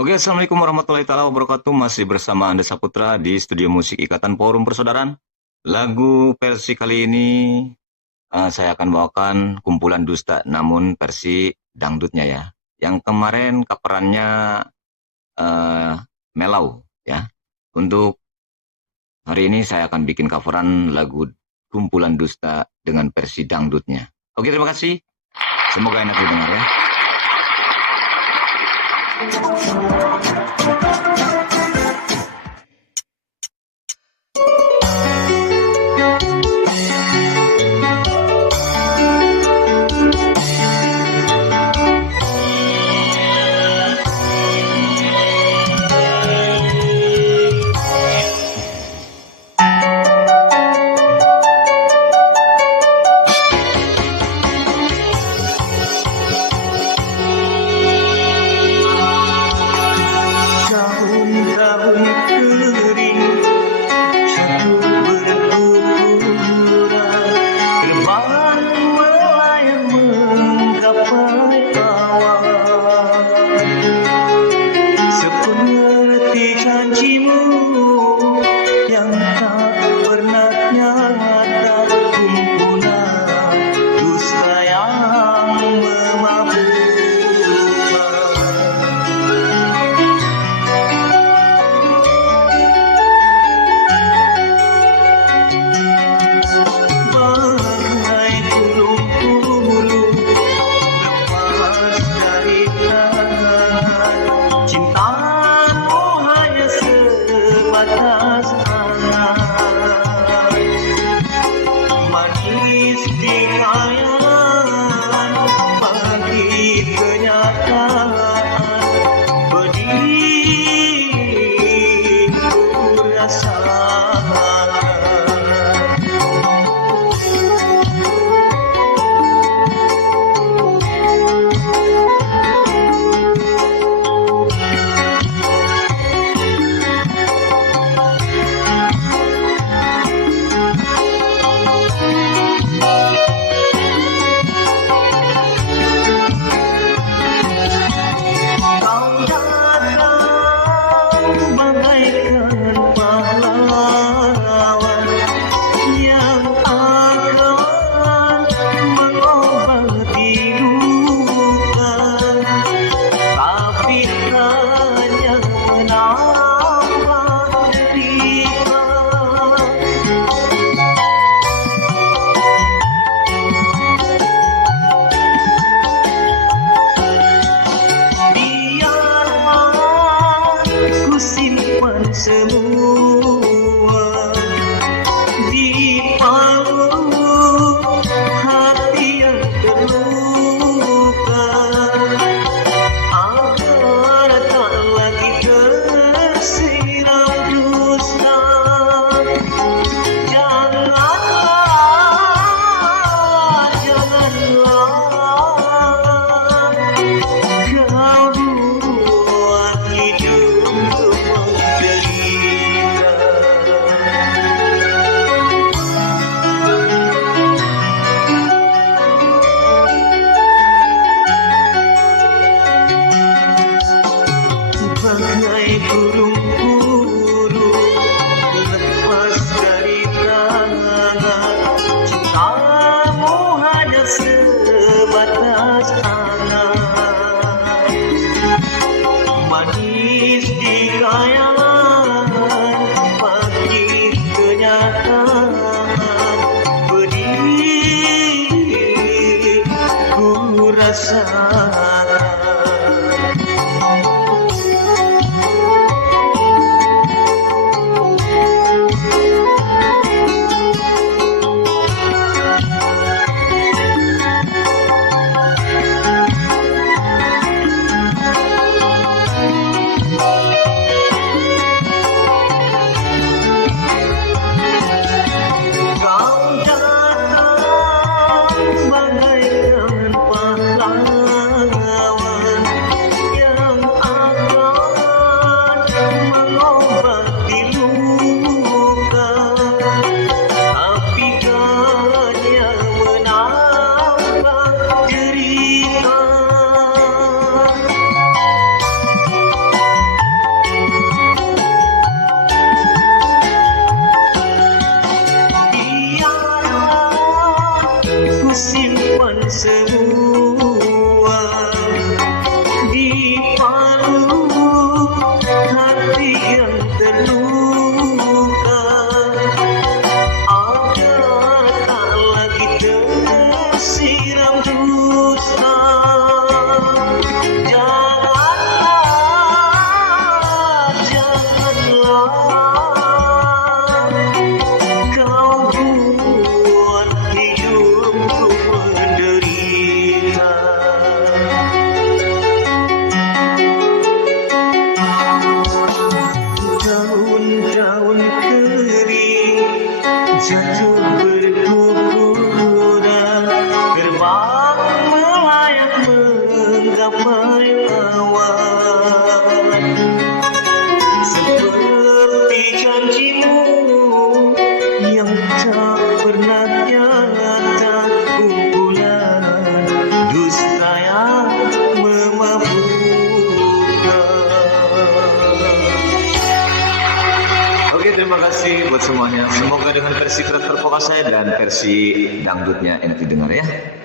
Oke, Assalamualaikum warahmatullahi taala wabarakatuh. Masih bersama Anda Saputra di Studio Musik Ikatan Forum Persaudaraan. Lagu versi kali ini saya akan bawakan kumpulan dusta, namun versi dangdutnya ya. Yang kemarin coverannya eh, Melau ya. Untuk hari ini saya akan bikin coveran lagu kumpulan dusta dengan versi dangdutnya. Oke, terima kasih. Semoga enak didengar ya. Bagaikan pahlawan sampai awan. Seperti janjimu yang tak pernah nyata, kumpulan dusta yang memabukkan. Oke, terima kasih buat semuanya. Semoga dengan versi karakter vokal saya dan versi dangdutnya enak didengar ya.